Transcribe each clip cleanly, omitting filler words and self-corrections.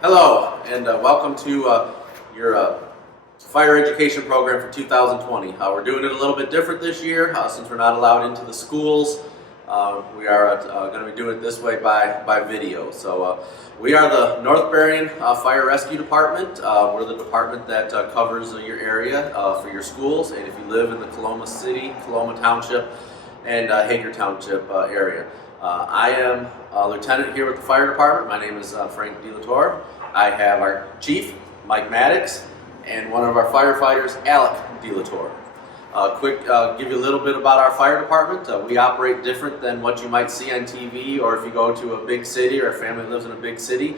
Hello, and welcome to your fire education program for 2020. We're doing it a little bit different this year since we're not allowed into the schools. We are going to be doing it this way by video. So we are the North Berrien Fire Rescue Department. We're the department that covers your area for your schools, and if you live in the Coloma City, Coloma Township, and Hager Township area. I am a lieutenant here with the fire department. My name is Frank DeLatorre. I have our chief, Mike Maddox, and one of our firefighters, Alec DeLatorre. Give you a little bit about our fire department. We operate different than what you might see on TV, or if you go to a big city or a family lives in a big city.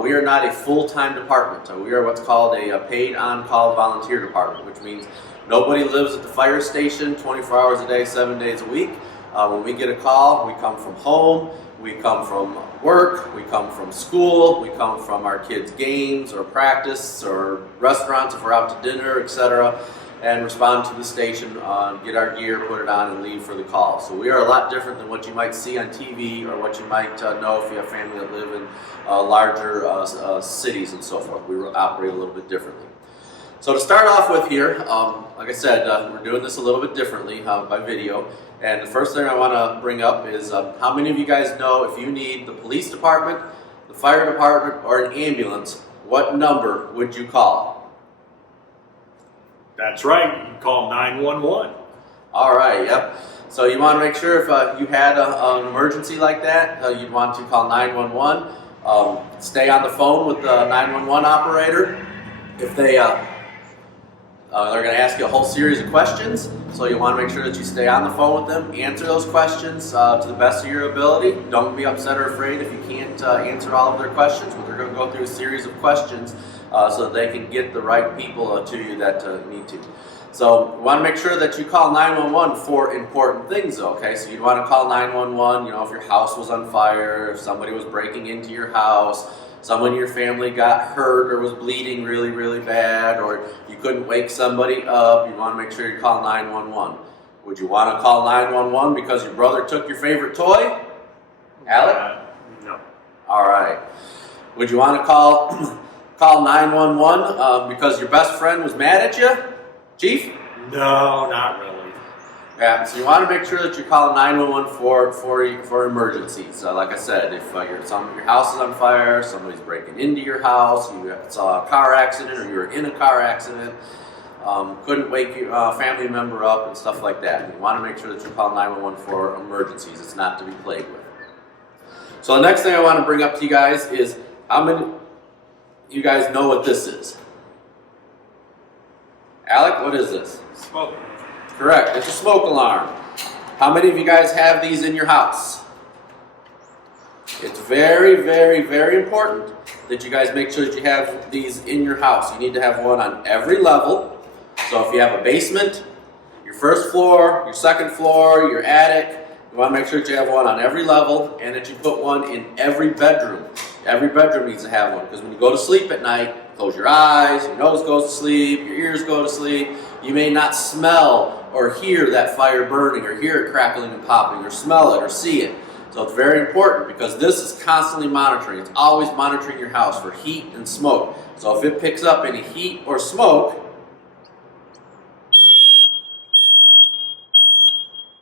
We are not a full-time department. We are what's called a paid on-call volunteer department, which means nobody lives at the fire station 24 hours a day, 7 days a week. When we get a call, we come from home, we come from work, we come from school, we come from our kids' games or practice or restaurants if we're out to dinner, etc., and respond to the station, get our gear, put it on, and leave for the call. So we are a lot different than what you might see on TV or what you might know if you have family that live in larger cities and so forth. We operate a little bit differently. So to start off with here, like I said, we're doing this a little bit differently by video. And the first thing I want to bring up is how many of you guys know if you need the police department, the fire department, or an ambulance, what number would you call? That's right, you call 911. All right, yep. So you want to make sure if you had an emergency like that, you'd want to call 911. Stay on the phone with the 911 operator. If they're going to ask you a whole series of questions, so you want to make sure that you stay on the phone with them, answer those questions to the best of your ability. Don't be upset or afraid if you can't answer all of their questions, but they're going to go through a series of questions so that they can get the right people to you that need to. So you want to make sure that you call 911 for important things, okay? So you'd want to call 911, if your house was on fire, if somebody was breaking into your house, someone in your family got hurt or was bleeding really, really bad, or you couldn't wake somebody up, you want to make sure you call 911. Would you want to call 911 because your brother took your favorite toy? Alec? No. All right. Would you want to call 911 because your best friend was mad at you? Chief? No, not really. Yeah, so you want to make sure that you call 911 for emergencies. Like I said, if your house is on fire, somebody's breaking into your house, you saw a car accident or you were in a car accident, couldn't wake your family member up and stuff like that. You want to make sure that you call 911 for emergencies. It's not to be played with. So the next thing I want to bring up to you guys is how many of you guys know what this is? Alec, what is this? Smoke. Correct, it's a smoke alarm. How many of you guys have these in your house? It's very, very, very important that you guys make sure that you have these in your house. You need to have one on every level. So if you have a basement, your first floor, your second floor, your attic, you want to make sure that you have one on every level and that you put one in every bedroom. Every bedroom needs to have one, because when you go to sleep at night, close your eyes, your nose goes to sleep, your ears go to sleep. You may not smell or hear that fire burning or hear it crackling and popping or smell it or see it. So it's very important because this is constantly monitoring. It's always monitoring your house for heat and smoke. So if it picks up any heat or smoke,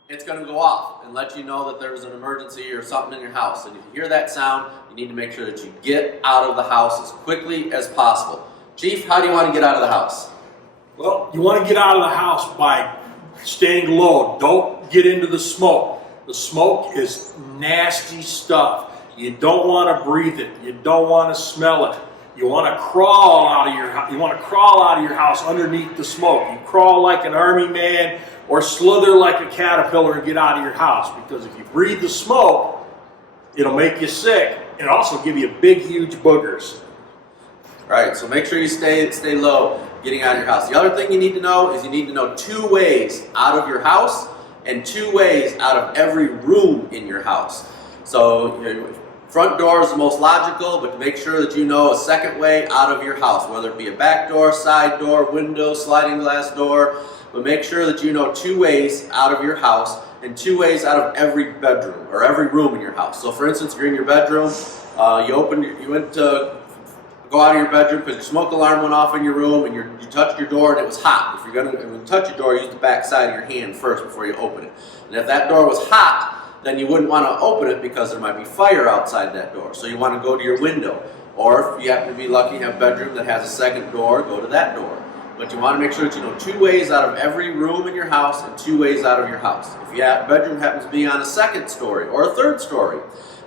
it's going to go off and let you know that there's an emergency or something in your house. And if you hear that sound, you need to make sure that you get out of the house as quickly as possible. Chief, how do you want to get out of the house? Well, you want to get out of the house by staying low. Don't get into the smoke. The smoke is nasty stuff. You don't want to breathe it. You don't want to smell it. You want to crawl out of your house. You want to crawl out of your house underneath the smoke. You crawl like an army man or slither like a caterpillar and get out of your house, because if you breathe the smoke, it'll make you sick and also give you big, huge boogers. Right, so make sure you stay low getting out of your house. The other thing you need to know is you need to know 2 ways out of your house and 2 ways out of every room in your house. So front door is the most logical, but make sure that you know a second way out of your house, whether it be a back door, side door, window, sliding glass door. But make sure that you know 2 ways out of your house and 2 ways out of every bedroom or every room in your house. So for instance, you're in your bedroom, you went to go out of your bedroom because your smoke alarm went off in your room and you touched your door and it was hot. If you're when you touch your door, use the back side of your hand first before you open it. And if that door was hot, then you wouldn't want to open it because there might be fire outside that door. So you want to go to your window. Or if you happen to be lucky and have a bedroom that has a second door, go to that door. But you want to make sure that you know 2 ways out of every room in your house and 2 ways out of your house. If your bedroom happens to be on a second story or a third story,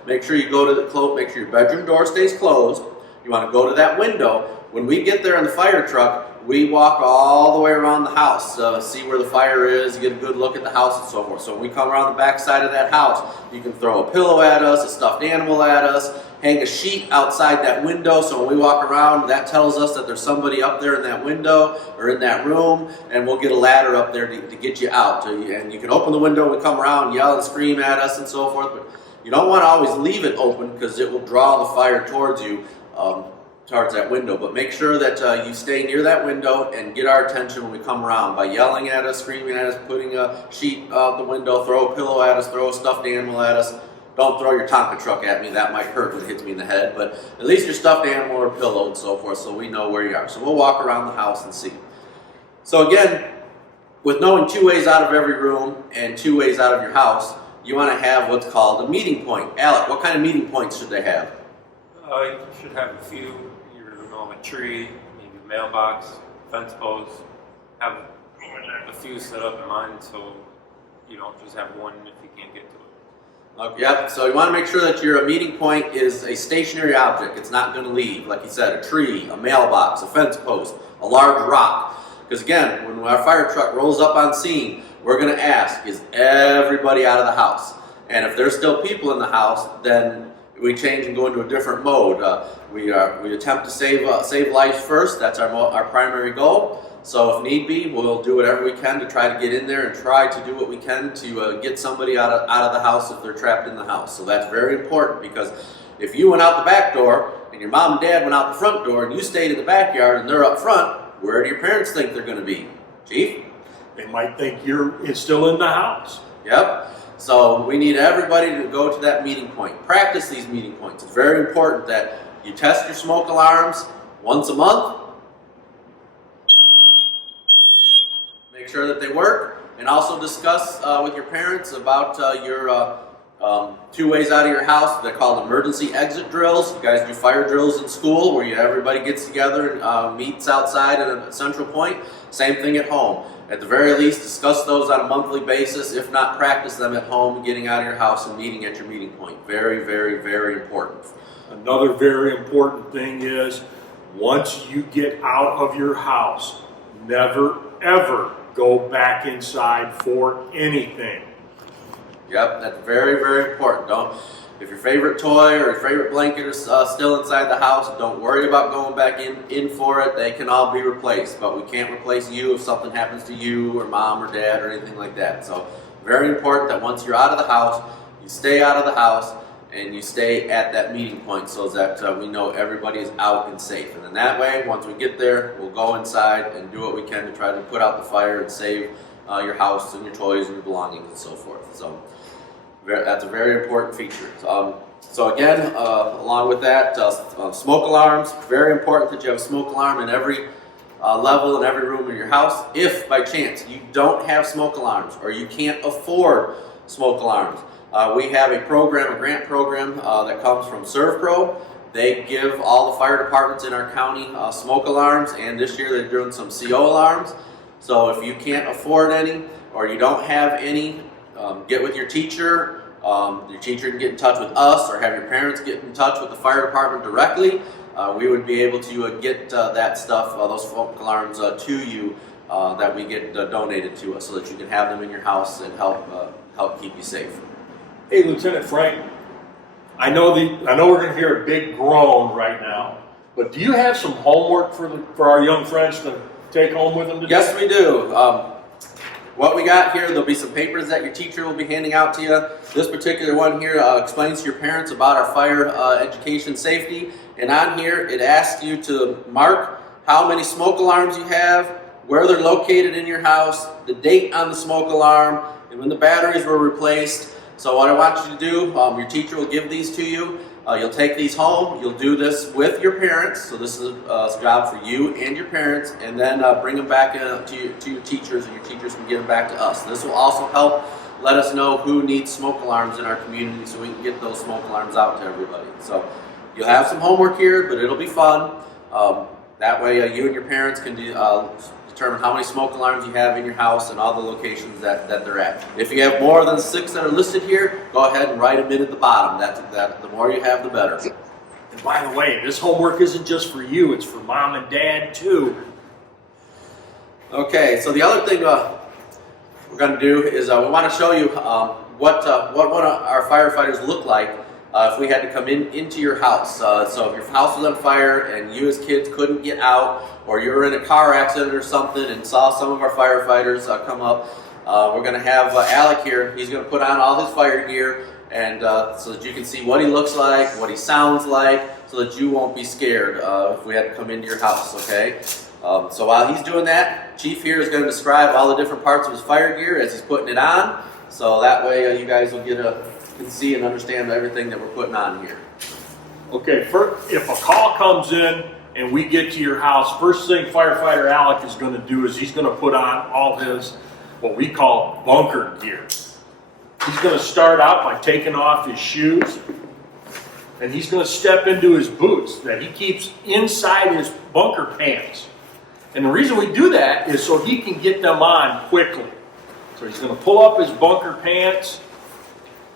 make sure you go to make sure your bedroom door stays closed. You want to go to that window. When we get there in the fire truck, we walk all the way around the house, see where the fire is, get a good look at the house and so forth. So when we come around the back side of that house, you can throw a pillow at us, a stuffed animal at us, hang a sheet outside that window, so when we walk around, that tells us that there's somebody up there in that window or in that room, and we'll get a ladder up there to get you out. And you can open the window and come around and yell and scream at us and so forth, but you don't want to always leave it open because it will draw the fire towards you, towards that window. But make sure that you stay near that window and get our attention when we come around by yelling at us, screaming at us, putting a sheet out the window, throw a pillow at us, throw a stuffed animal at us. Don't throw your Tonka truck at me, that might hurt when it hits me in the head, but at least your stuffed animal or pillow and so forth, so we know where you are. So we'll walk around the house and see. So again, with knowing 2 ways out of every room and 2 ways out of your house, you want to have what's called a meeting point. Alec, what kind of meeting points should they have? You should have a few. A tree, maybe a mailbox, fence post. Have a few set up in mind so you don't just have one if you can't get to it. Okay, yep, so you want to make sure that your meeting point is a stationary object. It's not going to leave. Like you said, a tree, a mailbox, a fence post, a large rock. Because again, when our fire truck rolls up on scene, we're going to ask, is everybody out of the house? And if there's still people in the house, then we change and go into a different mode. We attempt to save lives first. That's our primary goal. So if need be, we'll do whatever we can to try to get in there and try to do what we can to get somebody out of the house if they're trapped in the house. So that's very important because if you went out the back door and your mom and dad went out the front door and you stayed in the backyard and they're up front, where do your parents think they're going to be? Chief? They might think it's still in the house. Yep. So we need everybody to go to that meeting point. Practice these meeting points. It's very important that you test your smoke alarms once a month. Make sure that they work. And also discuss with your parents about your 2 ways out of your house. They're called emergency exit drills. You guys do fire drills in school where everybody gets together and meets outside at a central point. Same thing at home. At the very least, discuss those on a monthly basis. If not, practice them at home, getting out of your house and meeting at your meeting point. Very, very, very important. Another very important thing is, once you get out of your house, never, ever go back inside for anything. Yep, that's very, very important. If your favorite toy or your favorite blanket is still inside the house, don't worry about going back in for it. They can all be replaced, but we can't replace you if something happens to you or mom or dad or anything like that. So very important that once you're out of the house, you stay out of the house and you stay at that meeting point so that we know everybody is out and safe. And then that way, once we get there, we'll go inside and do what we can to try to put out the fire and save your house and your toys and your belongings and so forth. So that's a very important feature. So again, along with that, smoke alarms. Very important that you have a smoke alarm in every level in every room in your house. If by chance you don't have smoke alarms or you can't afford smoke alarms, we have a grant program that comes from ServPro. They give all the fire departments in our county smoke alarms, and this year they're doing some CO alarms. So if you can't afford any or you don't have any, get with your teacher. Your teacher can get in touch with us or have your parents get in touch with the fire department directly. We would be able to get that stuff, those smoke alarms to you that we get donated to us so that you can have them in your house and help keep you safe. Hey, Lieutenant Frank, I know we're going to hear a big groan right now, but do you have some homework for our young friends to take home with them today? Yes, we do. What we got here, there'll be some papers that your teacher will be handing out to you. This particular one here explains to your parents about our fire education safety. And on here, it asks you to mark how many smoke alarms you have, where they're located in your house, the date on the smoke alarm, and when the batteries were replaced. So what I want you to do, your teacher will give these to you. You'll take these home. You'll do this with your parents. So this is a job for you and your parents, and then bring them back to your teachers, and your teachers can give them back to us. This will also help let us know who needs smoke alarms in our community, so we can get those smoke alarms out to everybody. So you'll have some homework here, but it'll be fun. That way you and your parents can determine how many smoke alarms you have in your house and all the locations that they're at. If you have more than 6 that are listed here, go ahead and write them in at the bottom. The more you have, the better. And by the way, this homework isn't just for you, it's for mom and dad too. Okay, so the other thing we're going to do is we want to show you what one of our firefighters look like if we had to come into your house. So if your house was on fire and you as kids couldn't get out, or you were in a car accident or something and saw some of our firefighters come up, we're going to have Alec here. He's going to put on all his fire gear, and so that you can see what he looks like, what he sounds like, so that you won't be scared if we had to come into your house, okay? So while he's doing that, Chief here is going to describe all the different parts of his fire gear as he's putting it on, so that way you guys will can see and understand everything that we're putting on here. Okay, if a call comes in and we get to your house, first thing firefighter Alec is going to do is he's going to put on all his, what we call bunker gear. He's going to start out by taking off his shoes, and he's going to step into his boots that he keeps inside his bunker pants. And the reason we do that is so he can get them on quickly. So he's going to pull up his bunker pants,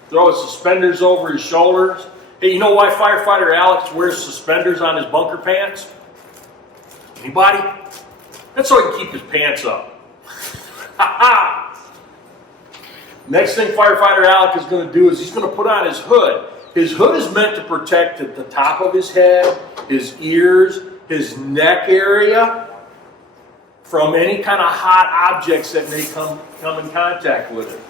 throw his suspenders over his shoulders. Hey, you know why firefighter Alex wears suspenders on his bunker pants? Anybody? That's so he can keep his pants up. Next thing firefighter Alex is going to do is he's going to put on his hood. His hood is meant to protect the top of his head, his ears, his neck area from any kind of hot objects that may come in contact with it.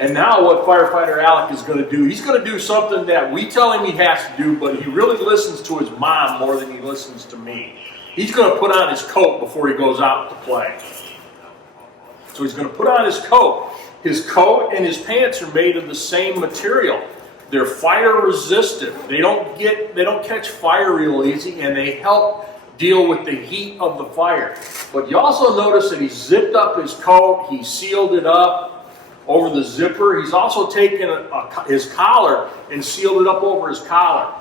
And now what firefighter Alec is going to do, he's going to do something that we tell him he has to do, but he really listens to his mom more than he listens to me. He's going to put on his coat before he goes out to play. So he's going to put on his coat. His coat and his pants are made of the same material. They're fire resistant. They don't catch fire real easy, and they help deal with the heat of the fire. But you also notice that he zipped up his coat, he sealed it up over the zipper. He's also taken his collar and sealed it up over his collar.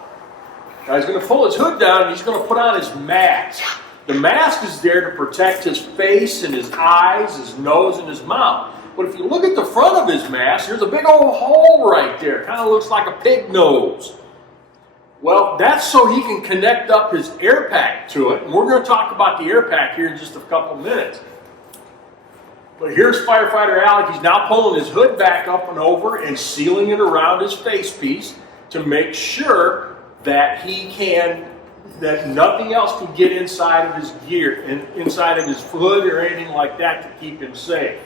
Now he's going to pull his hood down and he's going to put on his mask. The mask is there to protect his face and his eyes, his nose, and his mouth. But if you look at the front of his mask, there's a big old hole right there. Kind of looks like a pig nose. Well, that's so he can connect up his air pack to it. And we're going to talk about the air pack here in just a couple minutes. But here's firefighter Alec. He's now pulling his hood back up and over and sealing it around his face piece to make sure that that nothing else can get inside of his gear and inside of his hood or anything like that to keep him safe.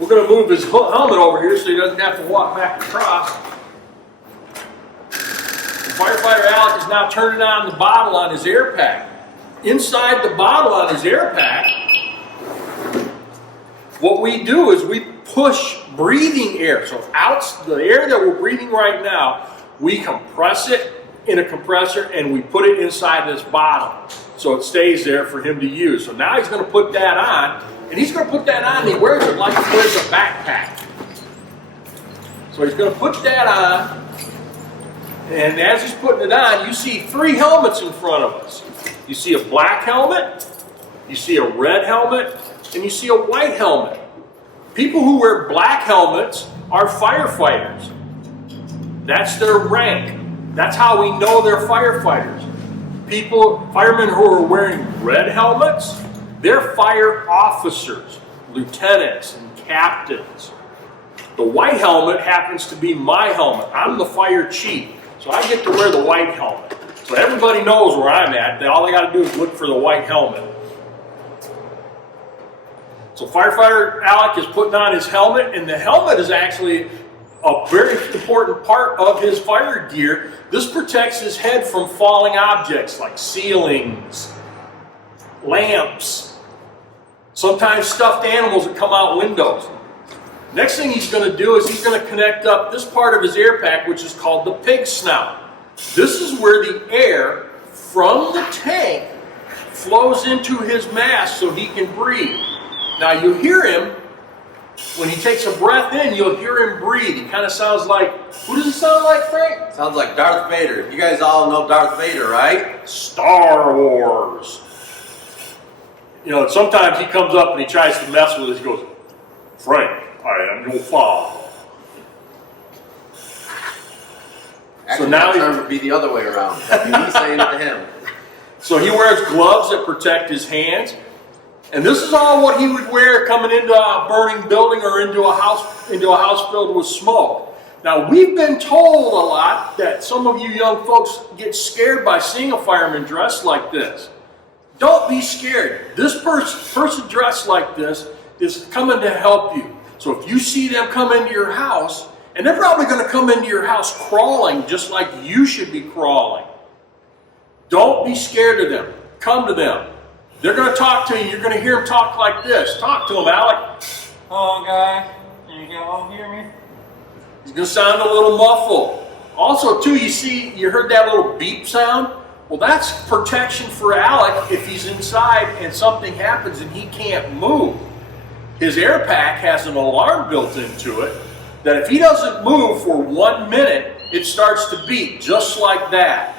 We're going to move his helmet over here so he doesn't have to walk back across. Firefighter Alec is now turning on the bottle on his air pack. Inside the bottle on his air pack, what we do is we push breathing air. So the air that we're breathing right now, we compress it in a compressor and we put it inside this bottle so it stays there for him to use. So now he's going to put that on, and he's going to put that on and he wears it like he wears a backpack. So he's going to put that on, and as he's putting it on, you see 3 helmets in front of us. You see a black helmet, you see a red helmet, and you see a white helmet. People who wear black helmets are firefighters. That's their rank. That's how we know they're firefighters. Firemen who are wearing red helmets, they're fire officers, lieutenants, and captains. The white helmet happens to be my helmet. I'm the fire chief, so I get to wear the white helmet. So everybody knows where I'm at. All they got to do is look for the white helmet. So firefighter Alec is putting on his helmet, and the helmet is actually a very important part of his fire gear. This protects his head from falling objects like ceilings, lamps, sometimes stuffed animals that come out windows. Next thing he's going to do is he's going to connect up this part of his air pack, which is called the pig snout. This is where the air from the tank flows into his mask so he can breathe. Now you hear him, when he takes a breath in, you'll hear him breathe. He kind of sounds like, who does he sound like, Frank? Sounds like Darth Vader. You guys all know Darth Vader, right? Star Wars. You know, sometimes he comes up and he tries to mess with us. He goes, Frank, I am your father. Actually, So now the term would be the other way around. That'd be me saying it to him. So he wears gloves that protect his hands. And this is all what he would wear coming into a burning building or into a house filled with smoke. Now, we've been told a lot that some of you young folks get scared by seeing a fireman dressed like this. Don't be scared. This person dressed like this is coming to help you. So if you see them come into your house, and they're probably going to come into your house crawling just like you should be crawling. Don't be scared of them. Come to them. They're going to talk to you. You're going to hear them talk like this. Talk to them, Alec. Hello, guy. Can you all hear me? He's going to sound a little muffled. Also, too, you heard that little beep sound? Well, that's protection for Alec if he's inside and something happens and he can't move. His air pack has an alarm built into it that if he doesn't move for 1 minute, it starts to beep just like that.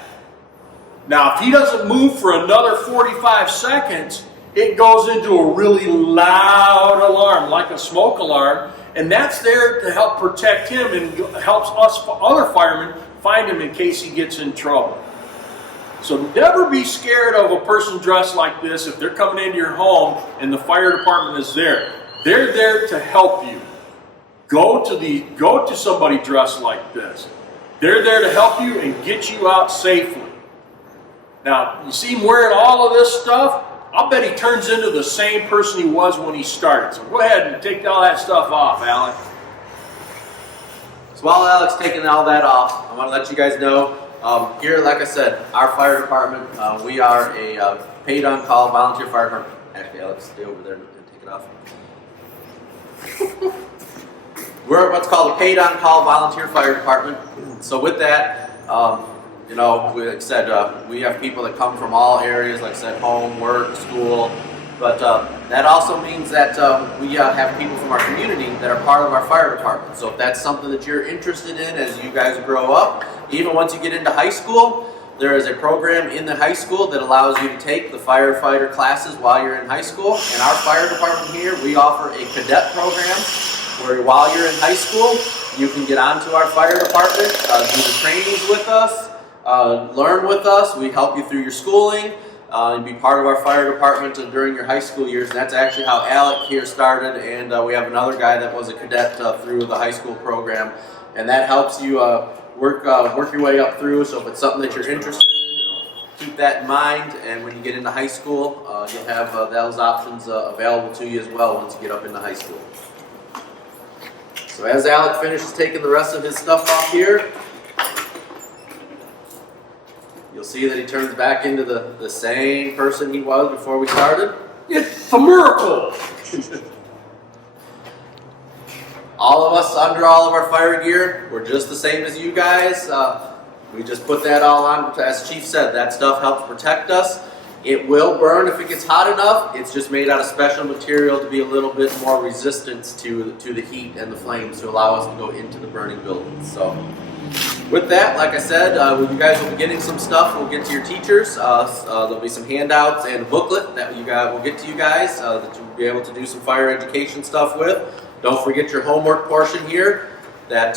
Now, if he doesn't move for another 45 seconds, it goes into a really loud alarm, like a smoke alarm, and that's there to help protect him and helps us other firemen find him in case he gets in trouble. So never be scared of a person dressed like this if they're coming into your home and the fire department is there. They're there to help you. Go to somebody dressed like this. They're there to help you and get you out safely. Now, you see him wearing all of this stuff? I'll bet he turns into the same person he was when he started. So go ahead and take all that stuff off, Alec. So while Alec's taking all that off, I want to let you guys know, here, like I said, our fire department, we are a paid on-call volunteer fire department. Actually, Alex, stay over there and take it off. We're what's called a paid on-call volunteer fire department. So with that, you know, like I said, we have people that come from all areas, like I said, home, work, school. But that also means that we have people from our community that are part of our fire department. So if that's something that you're interested in as you guys grow up, even once you get into high school, there is a program in the high school that allows you to take the firefighter classes while you're in high school. In our fire department here, we offer a cadet program where while you're in high school, you can get onto our fire department, do the trainings with us, learn with us. We help you through your schooling and be part of our fire department during your high school years. And that's actually how Alec here started. And we have another guy that was a cadet through the high school program. And that helps you work your way up through. So if it's something that you're interested in, keep that in mind. And when you get into high school, you'll have those options available to you as well once you get up into high school. So as Alec finishes taking the rest of his stuff off here, you'll see that he turns back into the same person he was before we started. It's a miracle. All of us under all of our fire gear, we're just the same as you guys. We just put that all on. As Chief said, that stuff helps protect us. It will burn if it gets hot enough. It's just made out of special material to be a little bit more resistant to the heat and the flames to allow us to go into the burning buildings. So with that, like I said, you guys will be getting some stuff. We'll get to your teachers. There'll be some handouts and a booklet that we'll get to you guys that you'll be able to do some fire education stuff with. Don't forget your homework portion here that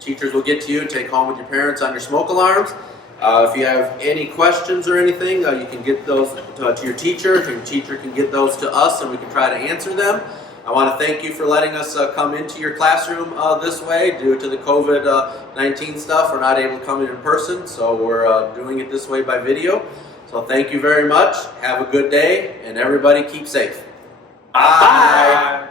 teachers will get to you. Take home with your parents on your smoke alarms. If you have any questions or anything, you can get those to your teacher. Your teacher can get those to us and we can try to answer them. I want to thank you for letting us come into your classroom this way. Due to the COVID-19 stuff, we're not able to come in person, so we're doing it this way by video. So thank you very much. Have a good day, and everybody keep safe. Bye. Bye.